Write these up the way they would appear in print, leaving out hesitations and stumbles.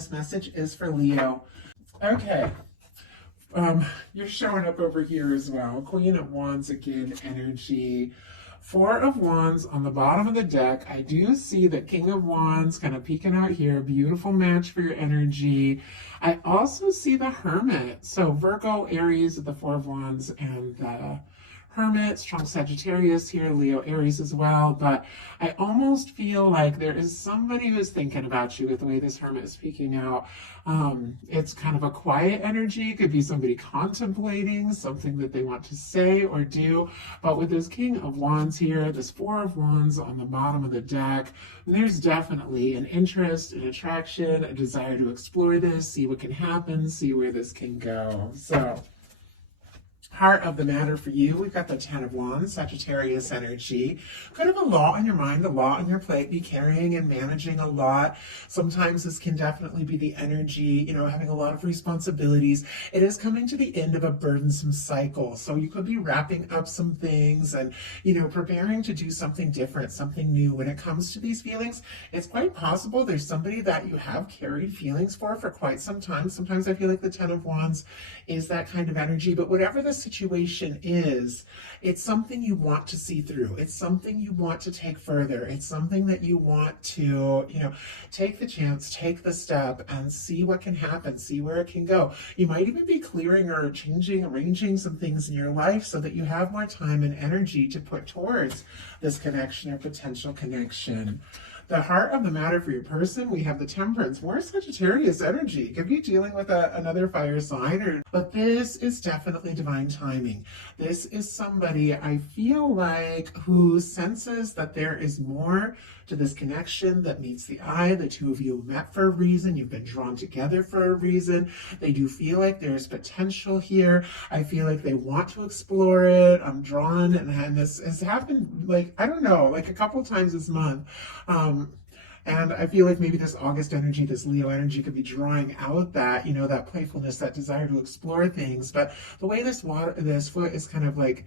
this message is for Leo. Okay. You're showing up over here as well. Queen of Wands again, energy. Four of Wands on the bottom of the deck. I do see the King of Wands kind of peeking out here. Beautiful match for your energy. I also see the Hermit. So Virgo, Aries at the Four of Wands, and the Hermit, strong Sagittarius here, Leo, Aries as well. But I almost feel like there is somebody who's thinking about you with the way this Hermit is speaking out. It's kind of a quiet energy. It could be somebody contemplating something that they want to say or do. But with this King of Wands here, this Four of Wands on the bottom of the deck, there's definitely an interest, an attraction, a desire to explore this, see what can happen, see where this can go. So, heart of the matter for you, we've got the Ten of Wands, Sagittarius energy. Could have a lot on your mind, a lot on your plate, be carrying and managing a lot. Sometimes this can definitely be the energy, having a lot of responsibilities. It is coming to the end of a burdensome cycle. So you could be wrapping up some things and, preparing to do something different, something new. When it comes to these feelings, it's quite possible there's somebody that you have carried feelings for quite some time. Sometimes I feel like the Ten of Wands is that kind of energy, but whatever the situation is, it's something you want to see through. It's something you want to take further. It's something that you want to, take the chance, take the step and see what can happen, see where it can go. You might even be clearing or changing, arranging some things in your life so that you have more time and energy to put towards this connection or potential connection. The heart of the matter for your person, we have the Temperance, more Sagittarius energy. Could be dealing with another fire sign, but this is definitely divine timing. This is somebody, I feel like, who senses that there is more to this connection that meets the eye. The two of you met for a reason. You've been drawn together for a reason. They do feel like there's potential here. I feel like they want to explore it. I'm drawn, and this has happened, a couple times this month. And I feel like maybe this August energy, this Leo energy could be drawing out that, that playfulness, that desire to explore things. But the way this foot is kind of like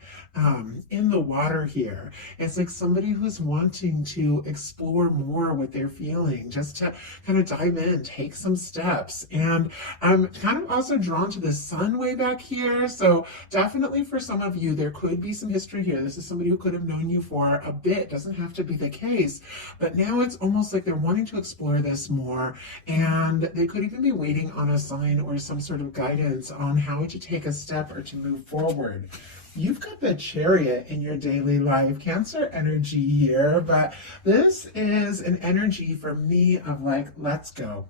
in the water here, it's like somebody who's wanting to explore more what they're feeling, just to kind of dive in, take some steps. And I'm kind of also drawn to the sun way back here. So definitely for some of you, there could be some history here. This is somebody who could have known you for a bit. Doesn't have to be the case. But now it's almost like they're wanting to explore this more, and they could even be waiting on a sign or some sort of guidance on how to take a step or to move forward. You've got the Chariot in your daily life, Cancer energy here, but this is an energy for me of let's go.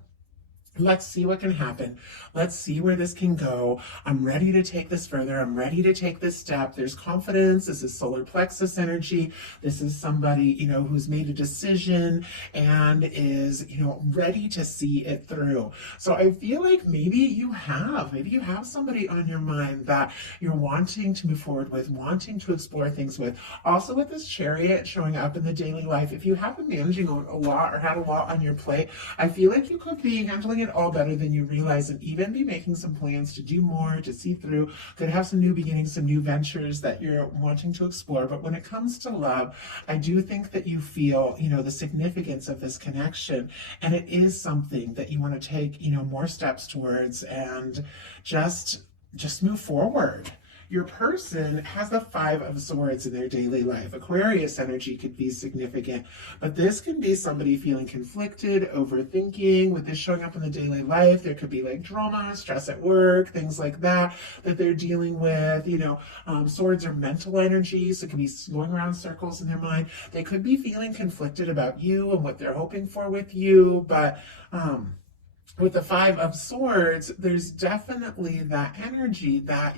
Let's see what can happen. Let's see where this can go. I'm ready to take this further. I'm ready to take this step. There's confidence. This is solar plexus energy. This is somebody, who's made a decision and is, ready to see it through. So I feel like maybe you have somebody on your mind that you're wanting to move forward with, wanting to explore things with. Also with this Chariot showing up in the daily life, if you have been managing a lot or had a lot on your plate, I feel like you could be handling it all better than you realize, and even be making some plans to do more, to see through, could have some new beginnings, some new ventures that you're wanting to explore. But when it comes to love, I do think that you feel, the significance of this connection, and it is something that you want to take, more steps towards and just move forward. Your person has the Five of Swords in their daily life. Aquarius energy could be significant, but this can be somebody feeling conflicted, overthinking. With this showing up in the daily life, there could be drama, stress at work, things like that they're dealing with. Swords are mental energy, so it can be going around circles in their mind. They could be feeling conflicted about you and what they're hoping for with you, but with the Five of Swords, there's definitely that energy that,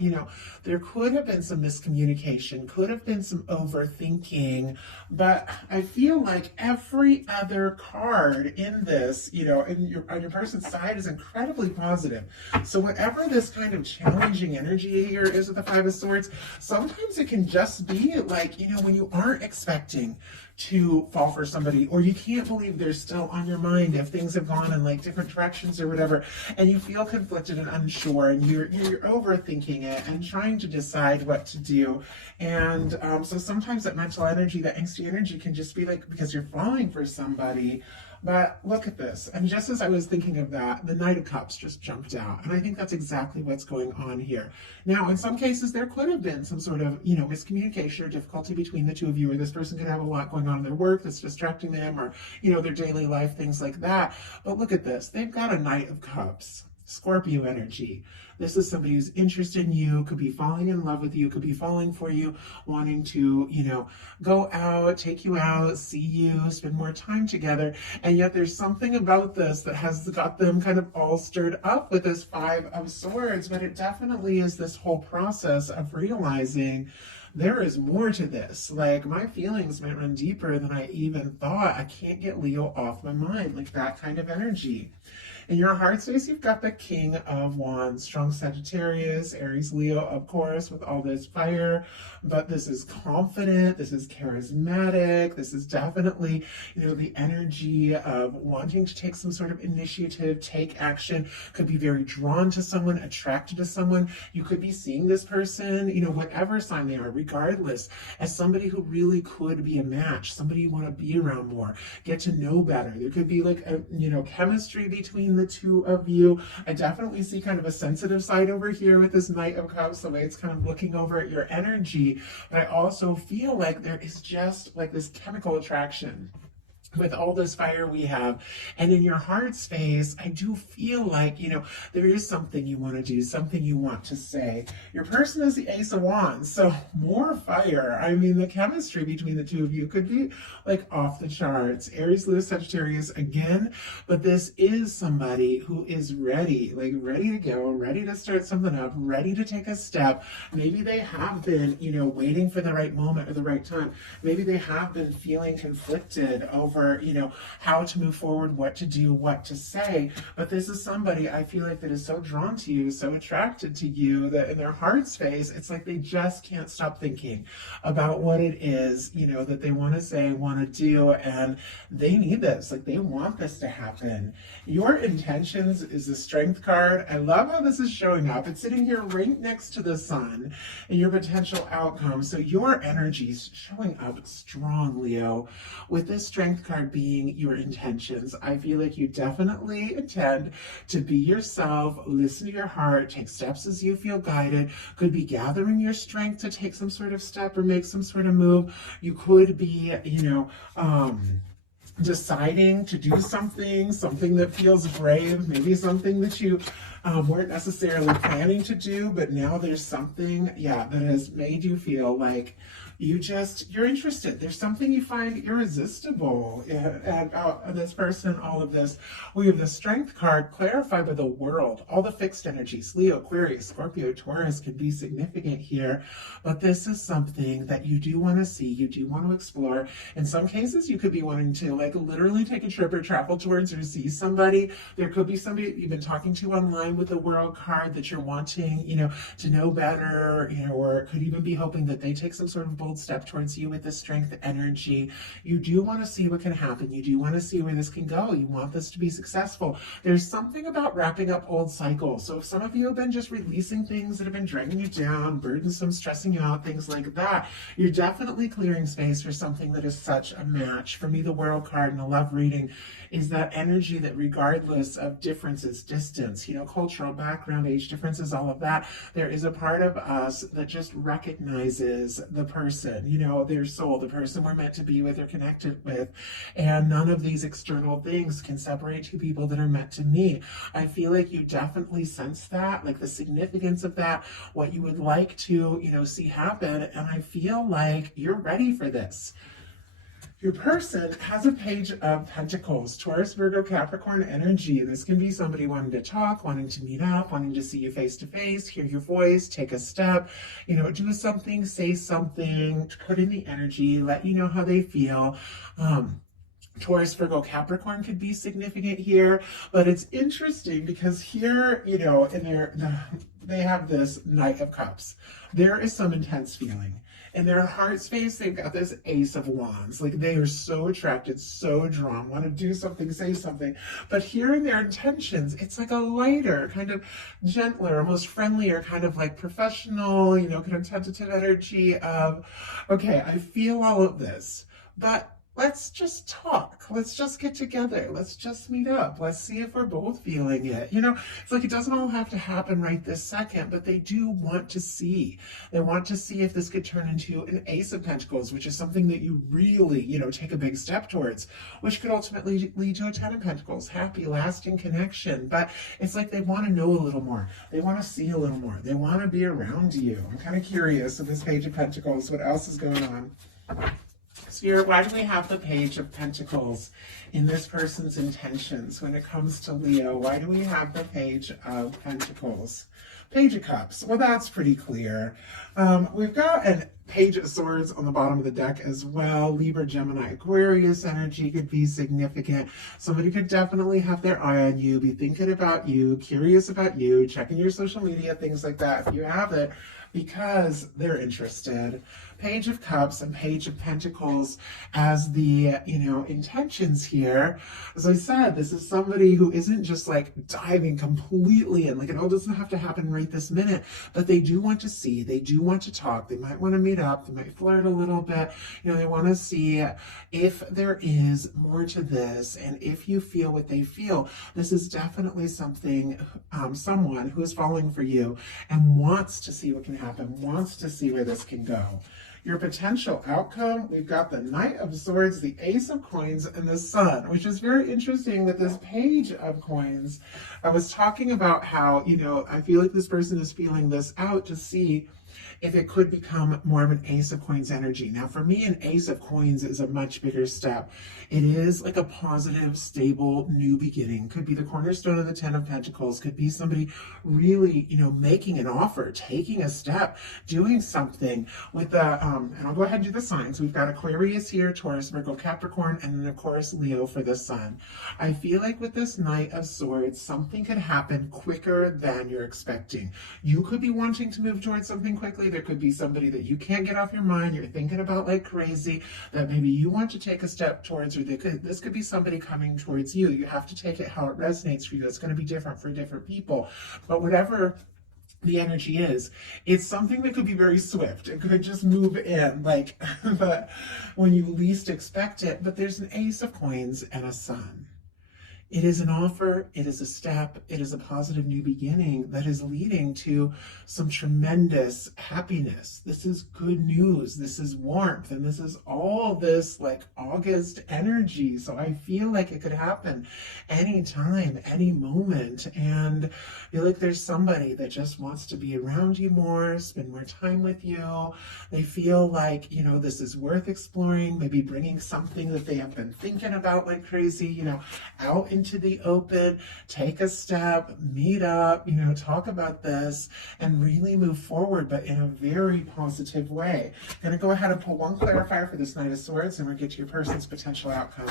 there could have been some miscommunication, could have been some overthinking, but I feel like every other card in this, on your person's side is incredibly positive. So whatever this kind of challenging energy here is with the Five of Swords, sometimes it can just be when you aren't expecting to fall for somebody, or you can't believe they're still on your mind if things have gone in different directions or whatever, and you feel conflicted and unsure, and you're overthinking it and trying to decide what to do. And so sometimes that mental energy, that angsty energy, can just be because you're falling for somebody. But look at this. And just as I was thinking of that, the Knight of Cups just jumped out. And I think that's exactly what's going on here. Now, in some cases, there could have been some sort of, miscommunication or difficulty between the two of you, or this person could have a lot going on in their work that's distracting them, or, their daily life, things like that. But look at this. They've got a Knight of Cups. Scorpio energy. This is somebody who's interested in you, could be falling in love with you, could be falling for you, wanting to, go out, take you out, see you, spend more time together. And yet there's something about this that has got them kind of all stirred up with this Five of Swords. But it definitely is this whole process of realizing there is more to this. Like, my feelings might run deeper than I even thought. I can't get Leo off my mind, like that kind of energy. In your heart space, you've got the King of Wands, strong Sagittarius, Aries, Leo, of course, with all this fire. But this is confident, this is charismatic, this is definitely, the energy of wanting to take some sort of initiative, take action, could be very drawn to someone, attracted to someone. You could be seeing this person, whatever sign they are, regardless, as somebody who really could be a match, somebody you want to be around more, get to know better. There could be like a, chemistry between the two of you. I definitely see kind of a sensitive side over here with this Knight of Cups, the way it's kind of looking over at your energy. But I also feel like there is just like this chemical attraction with all this fire we have. And in your heart space, I do feel like, there is something you want to do, something you want to say. Your person is the Ace of Wands, so more fire. I mean, the chemistry between the two of you could be like off the charts. Aries, Leo, Sagittarius again, but this is somebody who is ready, like ready to go, ready to start something up, ready to take a step. Maybe they have been, waiting for the right moment or the right time. Maybe they have been feeling conflicted over, how to move forward, what to do, what to say. But this is somebody I feel like that is so drawn to you, so attracted to you, that in their heart space, it's like they just can't stop thinking about what it is, that they want to say, want to do, and they need this. Like, they want this to happen. Your intentions is the Strength card. I love how this is showing up. It's sitting here right next to the Sun and your potential outcome. So your energy is showing up strong, Leo, with this Strength card being your intentions. I feel like you definitely intend to be yourself, listen to your heart, take steps as you feel guided. Could be gathering your strength to take some sort of step or make some sort of move. You could be, deciding to do something that feels brave, maybe something that you weren't necessarily planning to do, but now there's something, that has made you feel like you're interested. There's something you find irresistible about this person, all of this. We have the Strength card clarified by the World. All the fixed energies, Leo, Aquarius, Scorpio, Taurus, could be significant here. But this is something that you do want to see, you do want to explore. In some cases, you could be wanting to like literally take a trip or travel towards or see somebody. There could be somebody you've been talking to online with the World card that you're wanting, to know better, or it could even be hoping that they take some sort of bold step towards you with the Strength energy. You do want to see what can happen. You do want to see where this can go. You want this to be successful. There's something about wrapping up old cycles. So if some of you have been just releasing things that have been dragging you down, burdensome, stressing you out, things like that, you're definitely clearing space for something that is such a match. For me, the World card and the love reading is that energy that regardless of differences, distance, cultural background, age differences, all of that, there is a part of us that just recognizes the person, their soul, the person we're meant to be with or connected with. And none of these external things can separate two people that are meant to meet. I feel like you definitely sense that, like the significance of that, what you would like to, see happen. And I feel like you're ready for this. Your person has a Page of Pentacles, Taurus, Virgo, Capricorn energy. This can be somebody wanting to talk, wanting to meet up, wanting to see you face to face, hear your voice, take a step, do something, say something, put in the energy, let you know how they feel. Taurus, Virgo, Capricorn could be significant here, but it's interesting because here, they have this Knight of Cups. There is some intense feeling. In their heart space, they've got this Ace of Wands. Like, they are so attracted, so drawn, want to do something, say something. But here in their intentions, it's like a lighter, kind of gentler, almost friendlier, kind of like professional, kind of tentative energy of, okay, I feel all of this, but let's just talk. Let's just get together. Let's just meet up. Let's see if we're both feeling it. You know, it's like it doesn't all have to happen right this second, but they do want to see. They want to see if this could turn into an Ace of Pentacles, which is something that you really, you know, take a big step towards, which could ultimately lead to a Ten of Pentacles, happy, lasting connection. But it's like they want to know a little more. They want to see a little more. They want to be around you. I'm kind of curious of this Page of Pentacles, what else is going on? Spirit, why do we have the Page of Pentacles in this person's intentions when it comes to Leo? Why do we have the Page of Pentacles? Page of Cups. Well, that's pretty clear. We've got a Page of Swords on the bottom of the deck as well. Libra, Gemini, Aquarius energy could be significant. Somebody could definitely have their eye on you, be thinking about you, curious about you, checking your social media, things like that. If you have it, because they're interested. Page of Cups and Page of Pentacles as the, you know, intentions here. As I said, this is somebody who isn't just like diving completely in, like it all doesn't have to happen right this minute, but they do want to see, they do want to talk, they might want to meet up, they might flirt a little bit, you know, they want to see if there is more to this, and if you feel what they feel. This is definitely something, someone who is falling for you and wants to see what can happen, wants to see where this can go. Your potential outcome, we've got the Knight of Swords, the Ace of Coins, and the Sun, which is very interesting with this Page of Coins. I was talking about how, you know, I feel like this person is feeling this out to see if it could become more of an Ace of Coins energy. Now, for me, an Ace of Coins is a much bigger step. It is like a positive, stable, new beginning. Could be the cornerstone of the Ten of Pentacles. Could be somebody really, you know, making an offer, taking a step, doing something with the, and I'll go ahead and do the signs. We've got Aquarius here, Taurus, Virgo, Capricorn, and then, of course, Leo for the Sun. I feel like with this Knight of Swords, something could happen quicker than you're expecting. You could be wanting to move towards something quickly. There could be somebody that you can't get off your mind, you're thinking about like crazy, that maybe you want to take a step towards, or this could be somebody coming towards you. You have to take it how it resonates for you. It's going to be different for different people. But whatever the energy is, it's something that could be very swift. It could just move in, like, but when you least expect it. But there's an Ace of Coins and a Sun. It is an offer, it is a step, it is a positive new beginning that is leading to some tremendous happiness. This is good news, this is warmth, and this is all this like August energy. So I feel like it could happen anytime, any moment, and I feel like there's somebody that just wants to be around you more, spend more time with you. They feel like, you know, this is worth exploring, maybe bringing something that they have been thinking about like crazy, you know, out into the open, take a step, meet up, you know, talk about this and really move forward, but in a very positive way. I'm going to go ahead and pull one clarifier for this Knight of Swords, and we'll get to your person's potential outcome.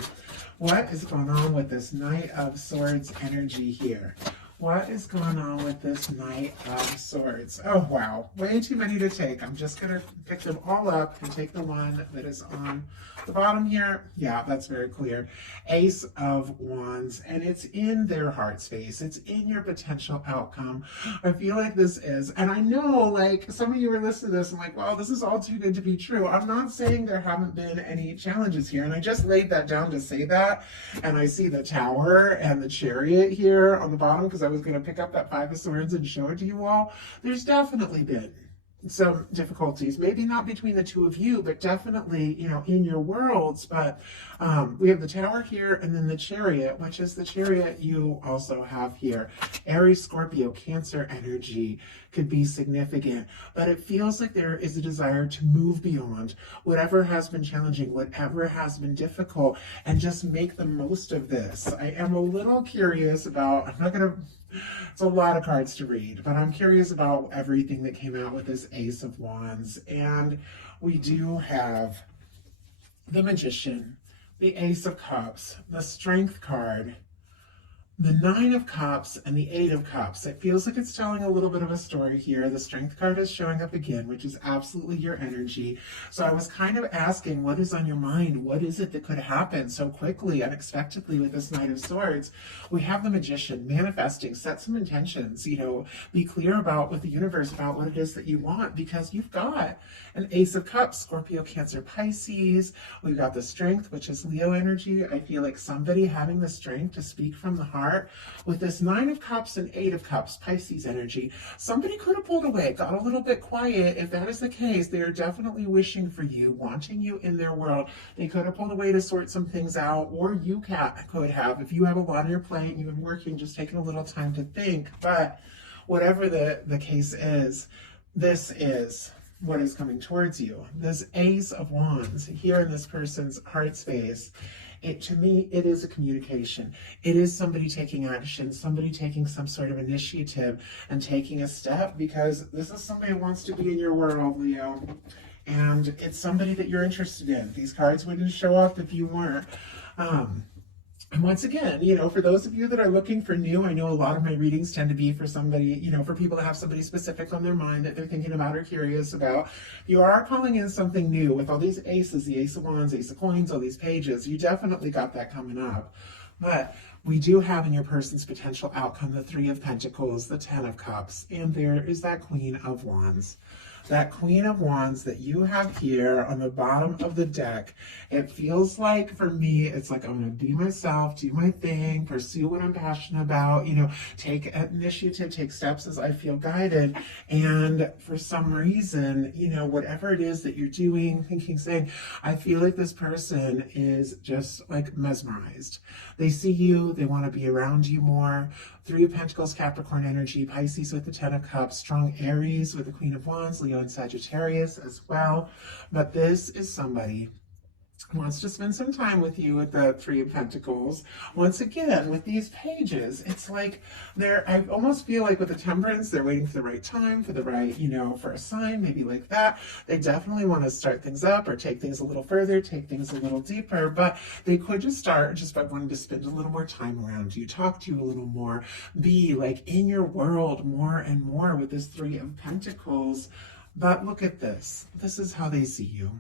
What is going on with this Knight of Swords energy here? What is going on with this Knight of Swords? Oh, wow. Way too many to take. I'm just going to pick them all up and take the one that is on the bottom here. Yeah, that's very clear. Ace of Wands. And it's in their heart space. It's in your potential outcome. I feel like this is, and I know, like, some of you are listening to this and like, well, this is all too good to be true. I'm not saying there haven't been any challenges here. And I just laid that down to say that. And I see the Tower and the Chariot here on the bottom because I was going to pick up that Five of Swords and show it to you all. There's definitely been some difficulties, maybe not between the two of you, but definitely, you know, in your worlds. But we have the Tower here and then the Chariot, which is the Chariot you also have here. Aries, Scorpio, Cancer energy could be significant, but it feels like there is a desire to move beyond whatever has been challenging, whatever has been difficult, and just make the most of this. I am a little curious about, I'm not going to, it's a lot of cards to read, but I'm curious about everything that came out with this Ace of Wands. And we do have the Magician, the Ace of Cups, the Strength card, the Nine of Cups and the Eight of Cups. It feels like it's telling a little bit of a story here. The Strength card is showing up again, which is absolutely your energy. So I was kind of asking, what is on your mind? What is it that could happen so quickly, unexpectedly with this Knight of Swords? We have the Magician manifesting, set some intentions, be clear about with the universe about what it is that you want, because you've got an Ace of Cups, Scorpio, Cancer, Pisces. We've got the Strength, which is Leo energy. I feel like somebody having the strength to speak from the heart. With this Nine of Cups and Eight of Cups, Pisces energy, somebody could have pulled away, got a little bit quiet. If that is the case, they are definitely wishing for you, wanting you in their world. They could have pulled away to sort some things out, or you could have, if you have a lot on your plate and you've been working, just taking a little time to think. But whatever the case is, this is what is coming towards you. This Ace of Wands here in this person's heart space. To me, it is a communication. It is somebody taking action, somebody taking some sort of initiative and taking a step, because this is somebody who wants to be in your world, Leo. And it's somebody that you're interested in. These cards wouldn't show up if you weren't. And once again, for those of you that are looking for new, I know a lot of my readings tend to be for somebody, for people that have somebody specific on their mind that they're thinking about or curious about. You are calling in something new with all these aces, the Ace of Wands, Ace of Coins, all these pages. You definitely got that coming up. But we do have in your person's potential outcome the Three of Pentacles, the Ten of Cups, and there is that Queen of Wands. That Queen of Wands that you have here on the bottom of the deck. It feels like, for me, it's like I'm going to be myself, do my thing, pursue what I'm passionate about, take initiative, take steps as I feel guided. And for some reason, whatever it is that you're doing, thinking, saying, I feel like this person is just like mesmerized. They see you, they want to be around you more. Three of Pentacles, Capricorn energy, Pisces with the Ten of Cups, strong Aries with the Queen of Wands, Leo and Sagittarius as well. But this is somebody who wants to spend some time with you with the Three of Pentacles. Once again, with these pages, it's like I almost feel like with the Temperance, they're waiting for the right time, for the right, for a sign, maybe like that. They definitely want to start things up or take things a little further, take things a little deeper, but they could just start just by wanting to spend a little more time around you, talk to you a little more, be like in your world more and more with this Three of Pentacles. But look at this. This is how they see you.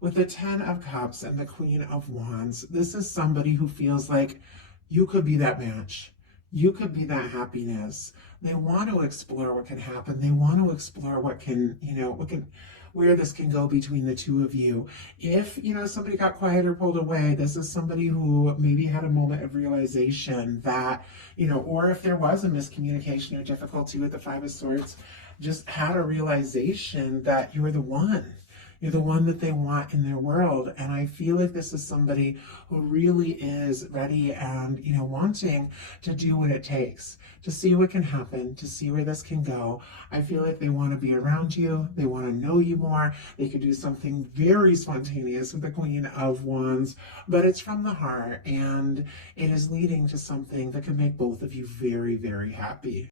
With the Ten of Cups and the Queen of Wands, this is somebody who feels like you could be that match. You could be that happiness. They want to explore what can happen. They want to explore what can, where this can go between the two of you. If, somebody got quiet or pulled away, this is somebody who maybe had a moment of realization that, or if there was a miscommunication or difficulty with the Five of Swords, just had a realization that you're the one. You're the one that they want in their world. And I feel like this is somebody who really is ready and, wanting to do what it takes to see what can happen, to see where this can go. I feel like they want to be around you. They want to know you more. They could do something very spontaneous with the Queen of Wands, but it's from the heart and it is leading to something that could make both of you very, very happy.